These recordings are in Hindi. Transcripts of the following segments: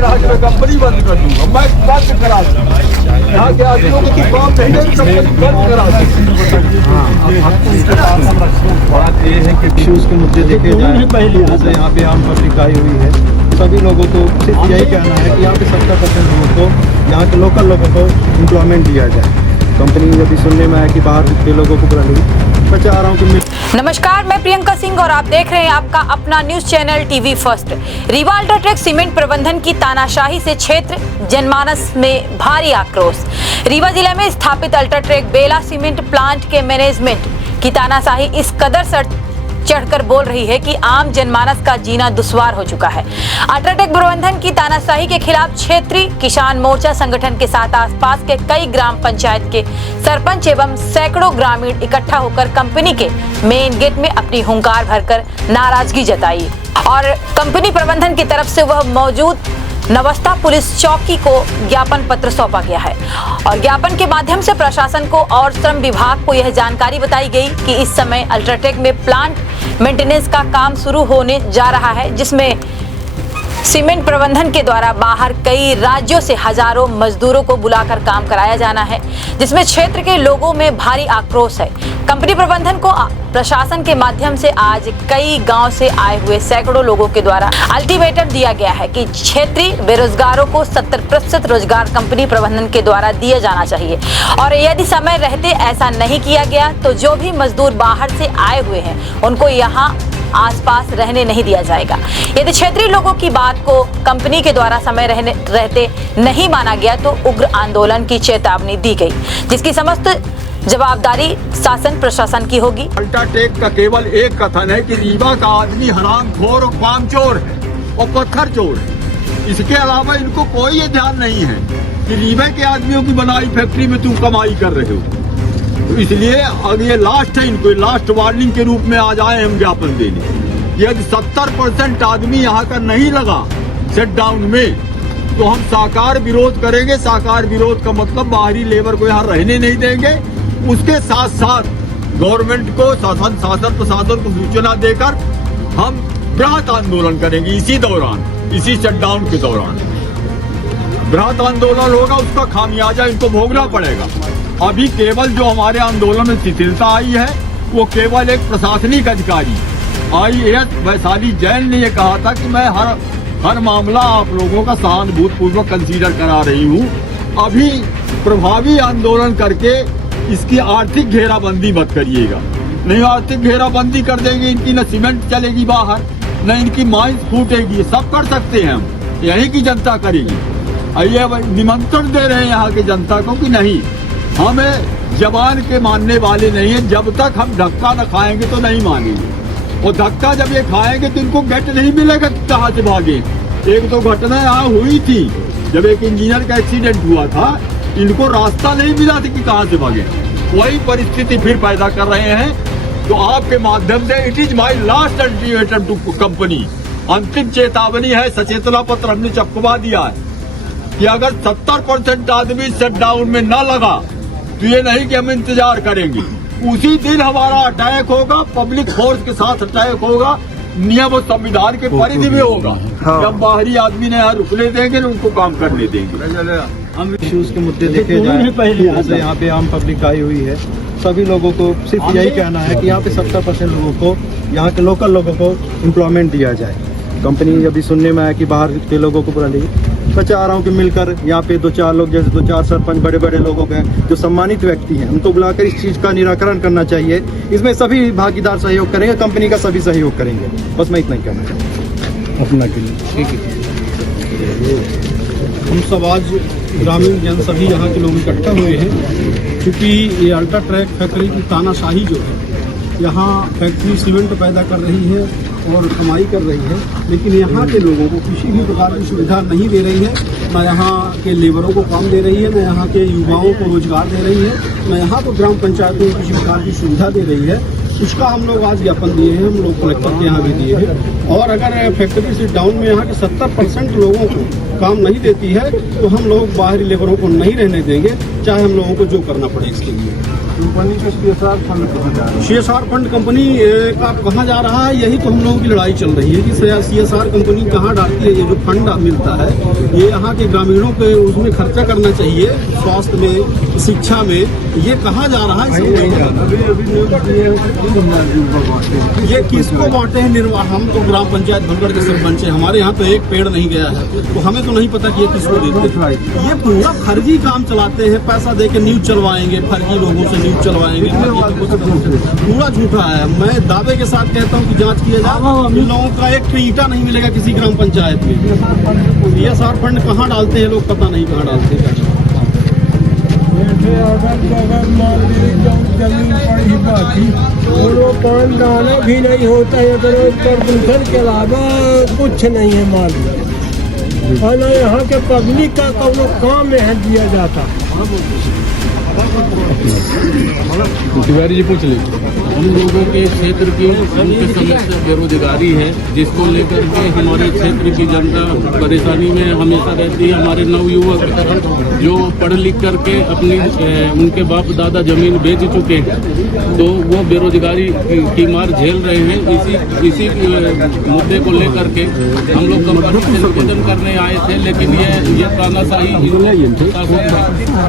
रहा कि मैं कंपनी बंद कर दूंगा, मैं बंद करा दूंगा। यहाँ के आदमियों को काम नहीं है, कंपनी बंद करा बात ये है कि इश्यूज के मुद्दे देखे जाए, जैसे यहाँ पे आम पब्लिक आई हुई है, सभी लोगों को सिर्फ यही कहना है कि यहाँ पे 70% लोगों को, यहाँ के लोकल लोगों को एम्प्लॉयमेंट दिया जाए। कंपनी यदि सुनने में आए कि बाहर के लोगों को बुला ली, मैं चाह रहा हूँ कि नमस्कार, मैं प्रियंका सिंह और आप देख रहे हैं आपका अपना news channel TV first. Rewa UltraTech cement प्रबंधन की तानाशाही से क्षेत्र जनमानस में भारी आक्रोश। रीवा जिले में स्थापित अल्ट्राटेक बेला सीमेंट प्लांट के मैनेजमेंट की तानाशाही इस कदर चढ़कर बोल रही है कि आम जनमानस का जीना दुश्वार हो चुका है। अल्ट्राटेक प्रबंधन की तानाशाही के खिलाफ क्षेत्रीय किसान मोर्चा संगठन के साथ आसपास के कई ग्राम पंचायत के सरपंच एवं सैकड़ों ग्रामीण इकट्ठा होकर कंपनी के मेन गेट में अपनी हुंकार भरकर नाराजगी जताई और कंपनी प्रबंधन की तरफ से वह मौजूद नवस्था पुलिस चौकी को ज्ञापन पत्र सौंपा गया है और ज्ञापन के माध्यम से प्रशासन को और श्रम विभाग को यह जानकारी बताई गई कि इस समय अल्ट्राटेक में प्लांट मेंटेनेंस का काम शुरू होने जा रहा है, जिसमें सीमेंट प्रबंधन के द्वारा बाहर कई राज्यों से हजारों मजदूरों को बुलाकर काम कराया जाना है, जिसमें क्षेत्र के लोगों में भारी आक्रोश है। कंपनी प्रबंधन को प्रशासन के माध्यम से आज कई गांव से आए हुए सैकड़ों लोगों के द्वारा अल्टीमेटम दिया गया है कि क्षेत्रीय बेरोजगारों को 70% रोजगार कंपनी प्रबंधन के द्वारा दिया जाना चाहिए और यदि समय रहते ऐसा नहीं किया गया तो जो भी मजदूर बाहर से आए हुए हैं उनको यहाँ आसपास रहने नहीं दिया जाएगा। यदि क्षेत्रीय लोगों की बात को कंपनी के द्वारा समय रहते नहीं माना गया तो उग्र आंदोलन की चेतावनी दी गई, जिसकी समस्त जवाबदारी शासन प्रशासन की होगी। अल्ट्राटेक का केवल एक कथन है कि रीवा का आदमी हरामखोर और कामचोर है और पत्थर चोर है। इसके अलावा इनको कोई ये ध्यान नहीं है कि रीवा के आदमियों की बनाई फैक्ट्री में तुम कमाई कर रहे हो। तो इसलिए अब ये लास्ट है, इनको लास्ट वार्निंग के रूप में आ जाए हम ज्ञापन देने। यदि 70% आदमी यहाँ का नहीं लगा शटडाउन में तो हम साकार विरोध करेंगे। साकार विरोध का मतलब बाहरी लेबर को यहाँ रहने नहीं देंगे। उसके साथ साथ गवर्नमेंट को शासन प्रशासन को सूचना देकर हम बृहत आंदोलन करेंगे। इसी दौरान, इसी शटडाउन के दौरान बृहत आंदोलन होगा, उसका खामियाजा इनको भोगना पड़ेगा। अभी केवल जो हमारे आंदोलन में शिथिलता आई है वो केवल एक प्रशासनिक अधिकारी IAS वैशाली जैन ने ये कहा था कि मैं हर मामला आप लोगों का सहानुभूतिपूर्वक कंसीडर करा रही हूँ। अभी प्रभावी आंदोलन करके इसकी आर्थिक घेराबंदी मत करिएगा। नहीं, आर्थिक घेराबंदी कर देंगे, इनकी न सीमेंट चलेगी बाहर, न इनकी माइंस फूटेगी। सब कर सकते हैं हम, यहीं की जनता करेगी। ये निमंत्रण दे रहे हैं यहाँ की जनता को कि नहीं, हमें जबान के मानने वाले नहीं है। जब तक हम धक्का न खाएंगे तो नहीं मानेंगे। और धक्का जब ये खाएंगे तो इनको गेट नहीं मिलेगा कहाँ से भागे। एक दो घटना यहाँ हुई थी, जब एक इंजीनियर का एक्सीडेंट हुआ था, इनको रास्ता नहीं मिला था कि कहाँ से भागे। वही परिस्थिति फिर पैदा कर रहे हैं। तो आपके माध्यम से it is my last ultimatum to company, अंतिम चेतावनी है। सचेतना पत्र हमने चपकवा दिया है कि अगर 70% आदमी शटडाउन में न लगा तो ये नहीं कि हम इंतजार करेंगे। उसी दिन हमारा अटैक होगा, पब्लिक फोर्स के साथ अटैक होगा, नियम और संविधान के परिधि में होगा। जब बाहरी आदमी ने यहाँ रुकने देंगे, उनको काम करने देंगे। हम इश्यूज के मुद्दे देखे जाए, जैसे यहाँ पे आम पब्लिक आई हुई है, सभी लोगों को सिर्फ यही कहना है कि यहाँ पे 70% लोगों को, यहाँ के लोकल लोगों को एम्प्लॉयमेंट दिया जाए। कंपनी अभी सुनने में आया कि बाहर के लोगों को बुला ली, मैं चाह रहा हूँ कि मिलकर यहाँ पे 2-4 लोग, जैसे 2-4 सरपंच बड़े बड़े लोगों के जो सम्मानित व्यक्ति हैं, उनको बुलाकर इस चीज़ का निराकरण करना चाहिए। इसमें सभी भागीदार सहयोग करेंगे, कंपनी का सभी सहयोग करेंगे। बस मैं इतना ही कहना चाहूँ अपना के लिए। हम सब आज ग्रामीण जन सभी यहाँ के लोग इकट्ठा हुए हैं, क्योंकि ये अल्ट्राटेक फैक्ट्री की तानाशाही जो है, यहाँ फैक्ट्री सीमेंट पैदा कर रही है और कमाई कर रही है, लेकिन यहाँ के लोगों को किसी भी प्रकार की सुविधा नहीं दे रही है। न यहाँ के लेबरों को काम दे रही है, न यहाँ के युवाओं को रोजगार दे रही है, न यहाँ तो ग्राम पंचायतों को किसी प्रकार की सुविधा दे रही है। उसका हम लोग आज ज्ञापन दिए हैं, हम लोग कलेक्टर के यहाँ भी दिए हैं। और अगर फैक्ट्री से डाउन में यहाँ के 70% लोगों को काम नहीं देती है तो हम लोग बाहरी लेबरों को नहीं रहने देंगे, चाहे हम लोगों को जो करना पड़े इसके लिए। कंपनी का CSR फंड कहाँ जा रहा है? CSR फंड कंपनी का कहाँ जा रहा है, यही तो हम लोगों की लड़ाई चल रही है कि CSR कंपनी कहाँ डालती है। ये जो फंड मिलता है ये यहाँ के ग्रामीणों पे उसमें खर्चा करना चाहिए, स्वास्थ्य में, शिक्षा में, ये कहाँ जा रहा है अभी न्यूज़ दिए हैं कि 3,000 युवा बांटे हैं। ये किसको बांटे हैं निर्वाह। हम तो ग्राम पंचायत भनगढ़ के सरपंच हैं, हमारे यहाँ तो एक पेड़ नहीं गया है, तो हमें तो नहीं पता कि ये किसको देते हैं। ये पूरा फर्जी काम चलाते हैं, पैसा दे के न्यूज चलवाएंगे, फर्जी लोगों से न्यूज चलवाएंगे, पूरा झूठा है। मैं दावे के साथ कहता हूँ कि जांच किया जाए। इन लोगों का एक ईंटा नहीं मिलेगा किसी ग्राम पंचायत में। CSR फंड कहाँ डालते हैं लोग पता नहीं कहाँ डालते हैं। अगर मान लीजिए जमीन पर ही बाकी और वो पान दाना भी नहीं होता है, अगर प्रदूषण के अलावा कुछ नहीं है मान लीजिए। और न यहाँ के पब्लिक का कोनो काम में है दिया जाता। तिवारी जी पूछ लीजिए। हम लोगों के क्षेत्र की मुख्य समस्या बेरोजगारी है, जिसको लेकर के हमारे क्षेत्र की जनता परेशानी में हमेशा रहती है। हमारे नवयुवक जो पढ़ लिख करके अपनी उनके बाप दादा जमीन बेच चुके हैं, तो वो बेरोजगारी की मार झेल रहे हैं। इसी मुद्दे को लेकर के हम लोग कंपनी से निवेदन करने आए थे, लेकिन ये तानाशाही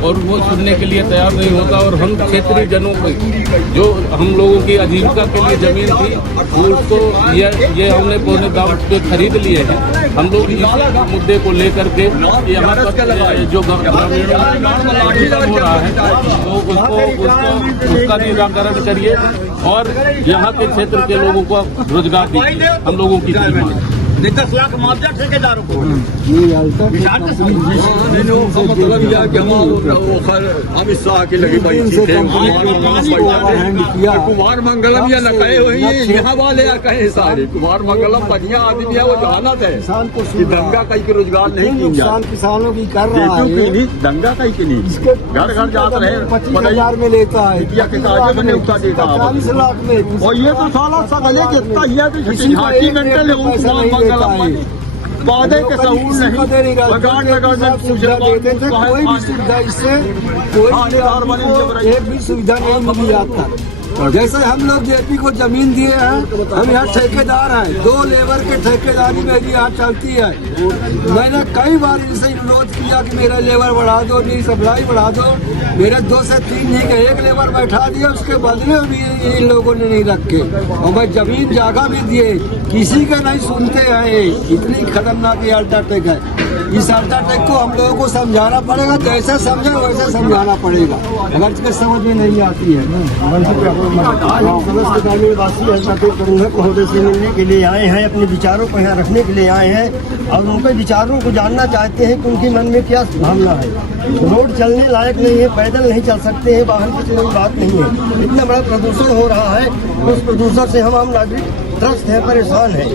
और वो सुनने के लिए तैयार नहीं होता। और हम क्षेत्रीय जनों को जो हम लोगों की आजीविका के लिए जमीन थी उसको ये हमने पौने दाम पे खरीद लिए हैं। हम लोग इस मुद्दे को लेकर के यहाँ पर जो ग्रामीणों हो रहा है तो उसका निराकरण करिए और यहाँ के क्षेत्र के लोगों को रोजगार दीजिए। हम लोगों की 10 लाख मुआवजा ठेकेदारों को। मतलब यह कि अमित शाह की लगी भाई कुमार मंगलम या न कहे वही यहाँ वाले या कहे सारे कुमार मंगलम बढ़िया आदमी है, वो जानत है कि दंगा कहीं के रोजगार नहीं किया, नुकसान किसानों की कर रहा है। दंगा कहीं के नहीं, घर घर जाते रहे 25,000 में लेता है, के कागज बने उठा देता 40 लाख में। और ये तो साला सगले जितना ये भी वादे के सहूर नहीं बगान सुविधा देते थे, कोई भी सुविधा इससे कोई एक भी सुविधा नहीं मिली आज तक। जैसे हम लोग जेपी को जमीन दिए हैं, हम यहाँ ठेकेदार हैं, 2 लेबर के ठेकेदारी मेरी यहाँ चलती है। मैंने कई बार इनसे अनुरोध किया कि मेरा लेबर बढ़ा दो, मेरी सप्लाई बढ़ा दो। मेरे 2 से 3 नहीं के 1 लेबर बैठा दिया, उसके बदले भी इन लोगों ने नहीं रखे। और मैं जमीन जागा भी दिए, किसी के नहीं सुनते हैं। इतनी खतरनाक ये अल्ट्राटेक है। इस अल्ट्राटेक को हम लोगों को समझाना पड़ेगा, जैसे समझे वैसे समझाना पड़ेगा, अगर इसके समझ में नहीं आती है। आज हम समस्त ग्रामीणवासी अल्ट्राटेक प्रबंधक महोदय से मिलने के लिए आए हैं, अपने विचारों को यहाँ रखने के लिए आए हैं और उनके विचारों को जानना चाहते हैं कि उनके मन में क्या भावना है। रोड चलने लायक नहीं है, पैदल नहीं चल सकते हैं, वाहन की कोई बात नहीं है। इतना बड़ा प्रदूषण हो रहा है, उस प्रदूषण से हम आम नागरिक त्रस्त है, परेशान है।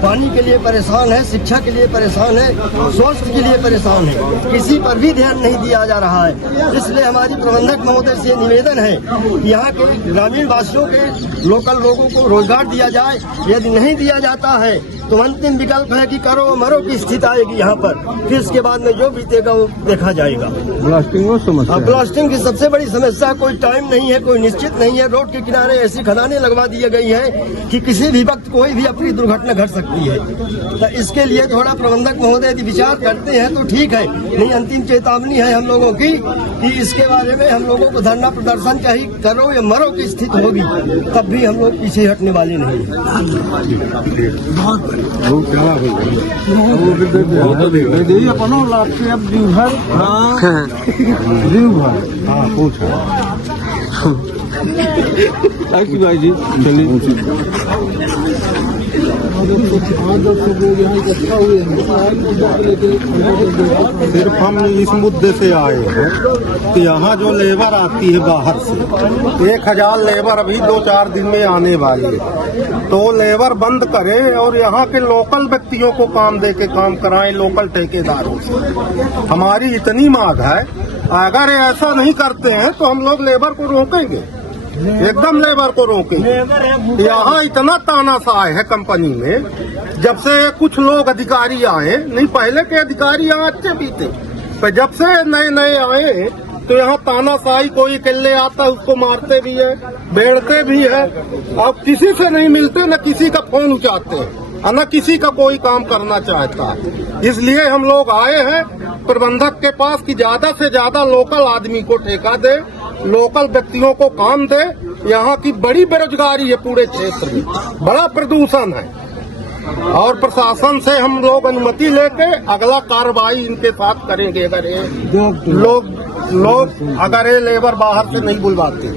पानी के लिए परेशान है, शिक्षा के लिए परेशान है, स्वास्थ्य के लिए परेशान है। किसी पर भी ध्यान नहीं दिया जा रहा है। इसलिए हमारी प्रबंधक महोदय से निवेदन है कि यहाँ के ग्रामीण वासियों के लोकल लोगों को रोजगार दिया जाए। यदि नहीं दिया जाता है तो अंतिम विकल्प है कि करो मरो की स्थिति आएगी यहाँ पर। फिर इसके बाद में जो बीतेगा वो देखा जाएगा। ब्लास्टिंग वो समस्या है। ब्लास्टिंग की सबसे बड़ी समस्या, कोई टाइम नहीं है, कोई निश्चित नहीं है। रोड के किनारे ऐसी खदानें लगवा दी गई है कि किसी भी वक्त कोई भी अपनी दुर्घटना घट सकती है। तो इसके लिए थोड़ा प्रबंधक महोदय यदि विचार करते हैं तो ठीक है, नहीं अंतिम चेतावनी है हम लोगों की कि इसके बारे में हम लोगों को धरना प्रदर्शन चाहे करो या मरो की स्थिति होगी, तब भी हम लोग पीछे हटने वाले नहीं हैं। अपनो लाते अब दिन भर पूछो भाई जी चलिए। सिर्फ हम इस मुद्दे से आए हैं कि यहाँ जो लेबर आती है बाहर से, 1,000 लेबर अभी 2-4 दिन में आने वाली है, तो लेबर बंद करें और यहाँ के लोकल व्यक्तियों को काम दे के काम कराएं, लोकल ठेकेदारों से। हमारी इतनी मांग है, अगर ऐसा नहीं करते हैं तो हम लोग लेबर को रोकेंगे, एकदम लेबर को रोकेंगे। यहाँ इतना तानाशाह है कंपनी में, जब से कुछ लोग अधिकारी आए, नहीं पहले के अधिकारी यहाँ अच्छे भी थे, पर जब से नए नए आए तो यहाँ तानाशाही, कोई अकेले आता है उसको मारते भी है, बेड़ते भी है। अब किसी से नहीं मिलते, न किसी का फोन उठाते हैं, न किसी का कोई काम करना चाहता है। इसलिए हम लोग आए हैं प्रबंधक के पास कि ज्यादा से ज्यादा लोकल आदमी को ठेका दे, लोकल व्यक्तियों को काम दे। यहाँ की बड़ी बेरोजगारी है पूरे क्षेत्र में, बड़ा प्रदूषण है, और प्रशासन से हम लोग अनुमति लेके अगला कार्रवाई इनके साथ करेंगे अगर ये लोग अगर ये लेबर बाहर से नहीं बुलवाते।